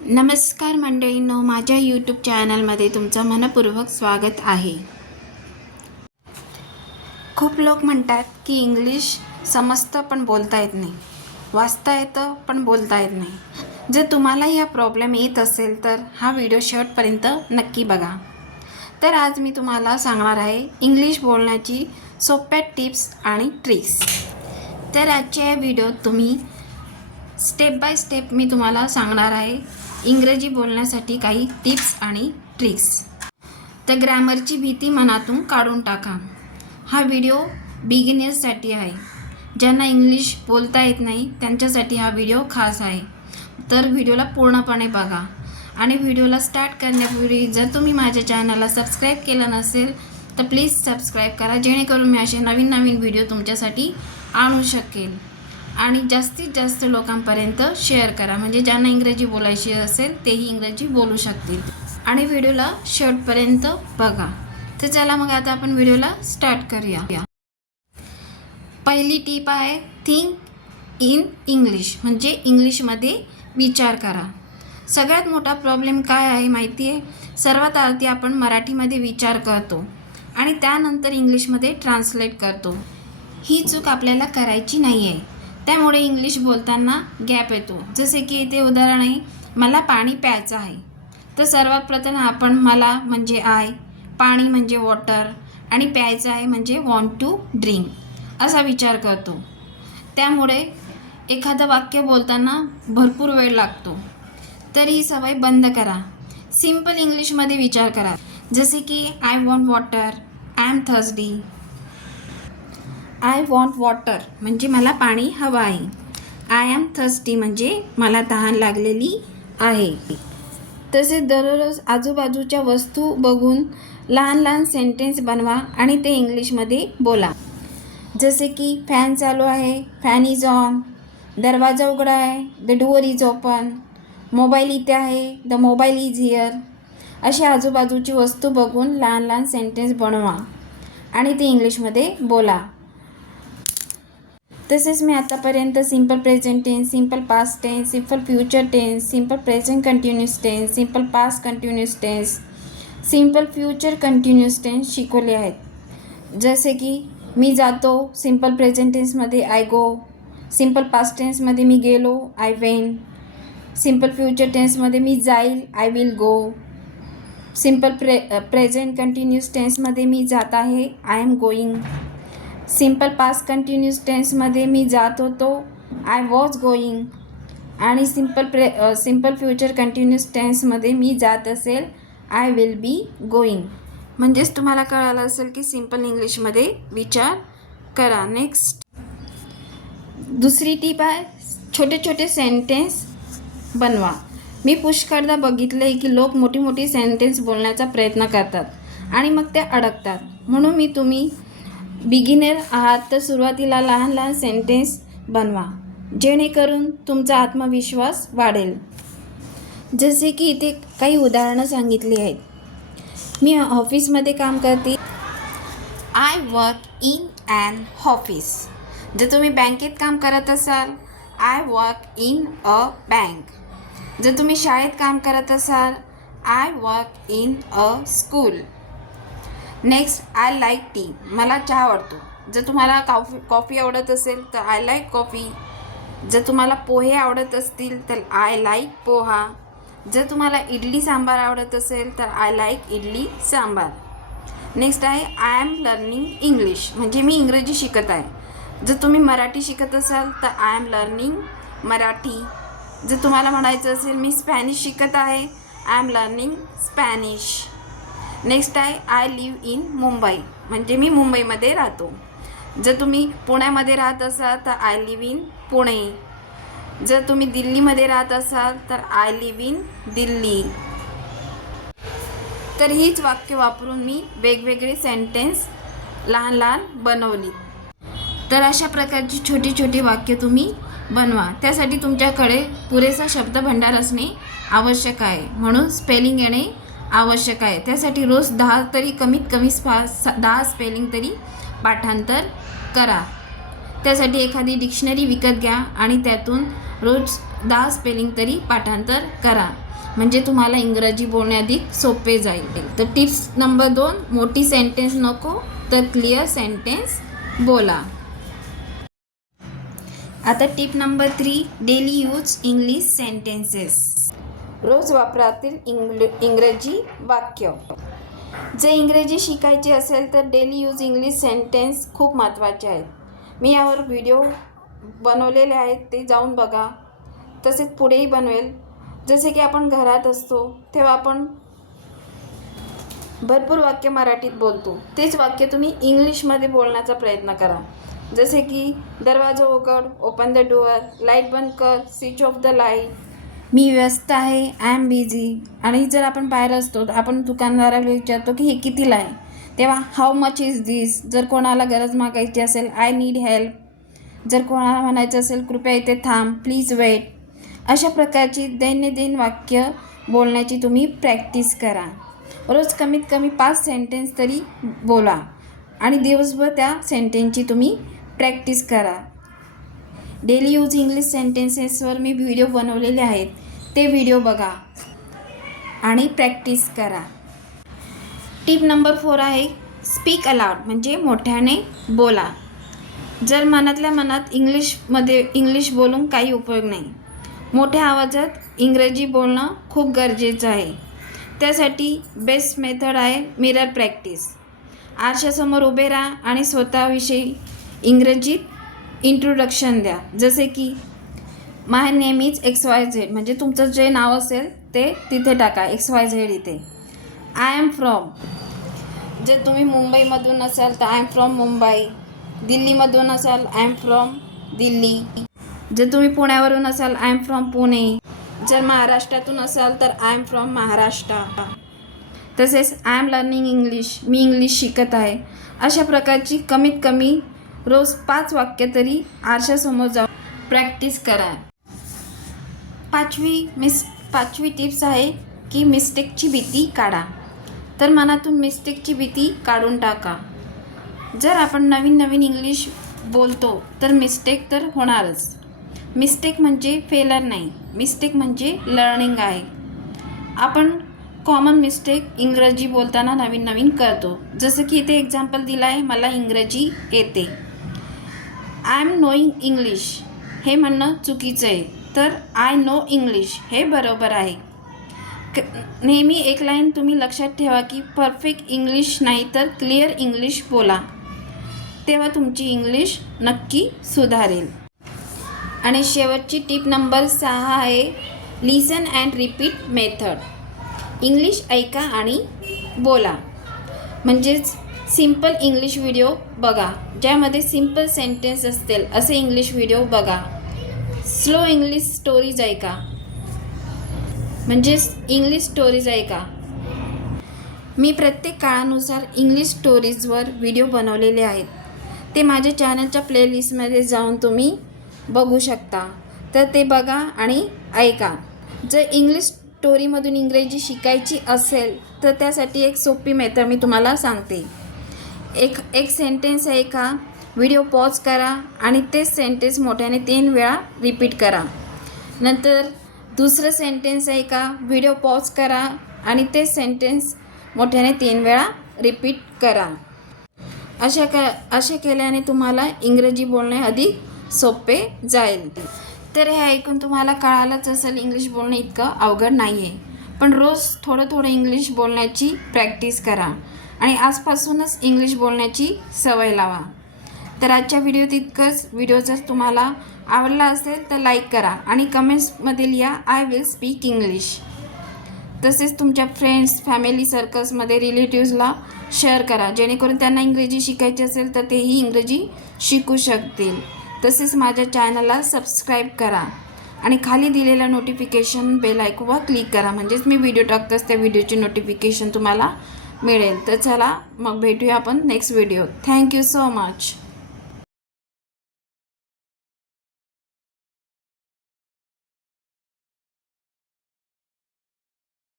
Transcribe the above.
नमस्कार मंडळींनो माझ्या यूट्यूब चॅनलमध्ये तुमचं मनपूर्वक स्वागत आहे. खूप लोक म्हणतात की इंग्लिश समजतं पण बोलता येत नाही. वाचता येतं पण बोलता येत नाही. जर तुम्हाला या प्रॉब्लेम येत असेल तर हा व्हिडिओ शेवटपर्यंत नक्की बघा. तर आज मी तुम्हाला सांगणार आहे इंग्लिश बोलण्याची सोप्या टिप्स आणि ट्रिक्स तर आजच्या या व्हिडिओत तुम्ही स्टेप बाय स्टेप मी तुम्हाला सांगणार आहे. इंग्रजी बोलण्यासाठी काही टिप्स आणि ट्रिक्स. तर ग्रॅमरची भीती मनातून काढून टाका. हा व्हिडिओ बिगिनर्ससाठी आहे. ज्यांना इंग्लिश बोलता येत नाही त्यांच्यासाठी हा व्हिडिओ खास आहे. तर व्हिडिओला पूर्णपणे बघा. आणि व्हिडिओला स्टार्ट करण्यापूर्वी जर तुम्ही माझ्या चॅनलला सबस्क्राईब केलं नसेल तर प्लीज सबस्क्राईब करा जेणेकरून मी असे नवीन नवीन व्हिडिओ तुमच्यासाठी आणू शकेल. आणि जास्तीत जास्त लोकांपर्यंत शेअर करा. म्हणजे ज्यांना इंग्रजी बोलायची असेल तेही इंग्रजी बोलू शकतील. आणि व्हिडिओला शेवटपर्यंत बघा. तर चला मग आता आपण व्हिडिओला स्टार्ट करूया. पहिली टीप आहे थिंक इन इंग्लिश म्हणजे इंग्लिशमध्ये विचार करा. सगळ्यात मोठा प्रॉब्लेम काय आहे माहिती आहे सर्वात आधी आपण मराठीमध्ये विचार करतो आणि त्यानंतर इंग्लिशमध्ये ट्रान्सलेट करतो. ही चूक आपल्याला करायची नाही आहे त्यामुळे इंग्लिश बोलताना गॅप येतो. जसे की इथे उदाहरण आहे मला पाणी प्यायचं आहे. तर सर्वात प्रथम आपण मला म्हणजे आय पाणी म्हणजे वॉटर आणि प्यायचं आहे म्हणजे वॉन्ट टू ड्रिंक असा विचार करतो. त्यामुळे एखादं वाक्य बोलताना भरपूर वेळ लागतो. तर ही सवय बंद करा. सिंपल इंग्लिशमध्ये विचार करा. जसे की I want water I am thirsty I want water म्हणजे मला पाणी हवं आहे. आय एम थर्स्टी म्हणजे मला तहान लागलेली आहे. तसेच दररोज आजूबाजूच्या वस्तू बघून लहान लहान सेंटेन्स बनवा आणि ते इंग्लिशमध्ये बोला. जसे की फॅन चालू आहे फॅन इज ऑन दरवाजा उघडा आहे the door is open mobile इथे आहे द मोबाईल इज हिअर अशी आजूबाजूची वस्तू बघून लहान लहान सेंटेन्स बनवा आणि ते इंग्लिशमध्ये बोला. तसेच मी आतापर्यंत simple present tense simple past tense simple future tense simple present continuous tense simple past continuous tense simple future continuous tense शिकवले आहेत. जसे की मी जातो सिम्पल प्रेझेंट टेन्समध्ये आय गो सिम्पल पास्ट टेन्समध्ये मी गेलो आय वेन सिम्पल फ्युचर टेन्समध्ये मी जाईल I will go simple pre present continuous टेन्समध्ये मी जात आहे I am going simple past continuous टेन्समध्ये मी जात होतो. आय वॉज गोईंग आणि simple pre simple future continuous टेन्समध्ये मी जात असेल. आय विल बी गोईंग म्हणजेच तुम्हाला कळालं असेल की सिंपल इंग्लिशमध्ये विचार करा. नेक्स्ट दुसरी टीप आहे छोटे छोटे सेंटेन्स बनवा. मी पुष्कळदा बघितलं आहे की लोक मोठी मोठी सेंटेन्स बोलण्याचा प्रयत्न करतात आणि मग ते अडकतात. म्हणून मी तुम्ही बिगिनर आहात तर सुरुवातीला लहान लहान सेंटेन्स बनवा जेणेकरून तुमचा आत्मविश्वास वाढेल. जसे की इथे काही उदाहरणं सांगितली आहेत. मी ऑफिसमध्ये काम करते. I work in an office जर तुम्ही बँकेत काम करत असाल I work in a bank जर तुम्ही शाळेत काम करत असाल I work in a school next I like tea मला चहा आवडतो. जर तुम्हाला कॉफी कॉफी आवडत असेल तर आय लाईक कॉफी जर तुम्हाला पोहे आवडत असतील तर आय लाईक पोहा. जर तुम्हाला इडली सांबार आवडत असेल तर I like idli sambar. Next आहे आय एम लर्निंग इंग्लिश म्हणजे मी इंग्रजी शिकत आहे. जर तुम्ही मराठी शिकत असाल तर आय एम लर्निंग मराठी. जर तुम्हाला म्हणायचं असेल मी स्पॅनिश शिकत आहे I am learning Spanish next आहे आय लिव्ह इन मुंबई म्हणजे मी मुंबईमध्ये राहतो. जर तुम्ही पुण्यामध्ये राहत असाल तर आय लिव्ह इन पुणे. जर तुम्ही दिल्लीमध्ये राहत असाल तर आय लिव्ह इन दिल्ली. तर हीच वाक्य वापरून मी वेगवेगळे सेंटेन्स लहान लहान बनवली. तर अशा प्रकारची छोटी छोटी वाक्य तुम्ही बनवा. त्यासाठी तुमच्याकडे पुरेसा शब्दभंडार असणे आवश्यक आहे. म्हणून स्पेलिंग येणे आवश्यक आहे. त्यासाठी रोज दहा तरी कमीत कमी स्पा दहा स्पेलिंग तरी पाठांतर करा. त्यासाठी एखादी डिक्शनरी विकत घ्या आणि त्यातून रोज दहा स्पेलिंग तरी पाठांतर करा. म्हणजे तुम्हाला इंग्रजी बोलणे अधिक सोपे जाईल. तर टिप्स नंबर दोन मोठी सेंटेन्स नको तर क्लिअर सेंटेन्स बोला. आता tip number three daily use English sentences रोज वापरातील इंग्ल इंग्रजी वाक्य. जे इंग्रजी शिकायचे असेल तर डेली यूज इंग्लिश सेंटेन्स खूप महत्त्वाचे आहेत. मी यावर व्हिडिओ बनवलेले आहेत ते जाऊन बघा. तसेच पुढेही बनवेल. जसे की आपण घरात असतो तेव्हा आपण भरपूर वाक्य मराठीत बोलतो. तेच वाक्य तुम्ही इंग्लिशमध्ये बोलण्याचा प्रयत्न करा. जसे की दरवाजा उघड ओपन द डोअर लाइट बंद कर स्विच ऑफ द लाइट मी व्यस्त आहे आय एम बिझी आणि जर आपण बाहेर असतो तर आपण दुकानदाराला विचारतो की हे कितीला आहे? तेव्हा हाऊ मच इज दिस जर कोणाला गरज मागायची असेल आय नीड हेल्प जर कोणाला म्हणायचं असेल कृपया इथे थांब प्लीज वेट अशा प्रकारची दैनंदिन वाक्य बोलण्याची तुम्ही प्रॅक्टिस करा. रोज कमीत कमी पाच सेंटेन्स तरी बोला. आणि दिवसभर त्या सेंटेन्सची तुम्ही प्रॅक्टिस करा. डेली यूज इंग्लिश सेंटेन्सेसवर मी व्हिडिओ बनवलेले आहेत. ते व्हिडिओ बघा. आणि प्रॅक्टिस करा. टिप नंबर फोर आहे स्पीक अलाउड म्हणजे मोठ्याने बोला. जर मनातल्या मनात इंग्लिशमध्ये इंग्लिश बोलून काही उपयोग नाही. मोठ्या आवाजात इंग्रजी बोलणं खूप गरजेचं आहे. त्यासाठी बेस्ट मेथड आहे मिरर प्रॅक्टिस आरशासमोर उभे राहा आणि स्वतःविषयी इंग्रजीत इंट्रोडक्शन द्या. जसे की my name is X Y Z म्हणजे तुमचं जे नाव असेल ते तिथे टाका. एक्स वाय झेड इथे. आय एम फ्रॉम जर तुम्ही मुंबईमधून असाल तर आय एम फ्रॉम मुंबई. दिल्लीमधून असाल आय एम फ्रॉम दिल्ली. जर तुम्ही पुण्यावरून असाल आय एम फ्रॉम पुणे. जर महाराष्ट्रातून असाल तर आय एम फ्रॉम महाराष्ट्र. तसेच आय एम लर्निंग इंग्लिश मी इंग्लिश शिकत आहे. अशा प्रकारची कमीत कमी रोज पाच वाक्य तरी आरशासमोर जाऊन प्रॅक्टिस करा. पाचवी मिस पाचवी टिप्स आहे की मिस्टेकची भीती काढा. तर मनातून मिस्टेकची भीती काढून टाका. जर आपण नवीन नवीन इंग्लिश बोलतो तर मिस्टेक तर होणारच. मिस्टेक म्हणजे फेलर नाही मिस्टेक म्हणजे लर्निंग आहे. आपण कॉमन मिस्टेक इंग्रजी बोलताना नवीन नवीन करतो. जसं की इथे एक्झाम्पल दिलं आहे मला इंग्रजी येते. आय एम नोईंग इंग्लिश हे म्हणणं चुकीचं आहे. तर आय नो इंग्लिश हे बरोबर आहे. क नेहमी एक लाईन तुम्ही लक्षात ठेवा की परफेक्ट इंग्लिश नाही तर क्लिअर इंग्लिश बोला. तेव्हा तुमची इंग्लिश नक्की सुधारेल. आणि शेवटची टीप नंबर सहा आहे listen and repeat method English ऐका आणि बोला. म्हणजेच सिंपल इंग्लिश व्हिडिओ बघा ज्यामध्ये सिंपल सेंटेन्स असतील असे इंग्लिश व्हिडिओ बघा. स्लो इंग्लिश स्टोरीज ऐका. म्हणजेच इंग्लिश स्टोरीज ऐका. मी प्रत्येक काळानुसार इंग्लिश स्टोरीजवर व्हिडिओ बनवलेले आहेत. ते माझ्या चॅनलच्या प्लेलिस्टमध्ये जाऊन तुम्ही बघू शकता. तर ते बघा आणि ऐका. जर इंग्लिश स्टोरीमधून इंग्रजी शिकायची असेल तर त्यासाठी एक सोपी मेथड मी तुम्हाला सांगते. एक एक सेंटेन्स आहे का? व्हिडिओ पॉज करा आणि तेच सेंटेन्स मोठ्याने तीन वेळा रिपीट करा. नंतर दुसरं सेंटेन्स आहे का? व्हिडिओ पॉज करा आणि तेच सेंटेन्स मोठ्याने तीन वेळा रिपीट करा. अशा क अशा केल्याने तुम्हाला इंग्रजी बोलणे अधिक सोपे जाईल. तर हे ऐकून तुम्हाला कळालंच असेल इंग्लिश बोलणं इतकं अवघड नाही आहे पण रोज थोडं थोडं इंग्लिश बोलण्याची प्रॅक्टिस करा. आणि आजपासूनच इंग्लिश बोलण्याची सवय लावा. तर आजच्या व्हिडिओ तितकंच. व्हिडिओ जर तुम्हाला आवडला असेल तर लाईक करा आणि कमेंट्समध्ये लिहा आय विल स्पीक इंग्लिश तसेच तुमच्या फ्रेंड्स फॅमिली सर्कल्समध्ये रिलेटिव्सला शेअर करा. जेणेकरून त्यांना इंग्रजी शिकायची असेल तर तेही इंग्रजी शिकू शकतील. तसेच माझ्या चॅनलला सबस्क्राईब करा आणि खाली दिलेलं नोटिफिकेशन बेल ऐकवा क्लिक करा. म्हणजेच मी व्हिडिओ टाकतच त्या व्हिडिओची नोटिफिकेशन तुम्हाला मिळेल. तर चला मग भेटूया आपण next video thank you so much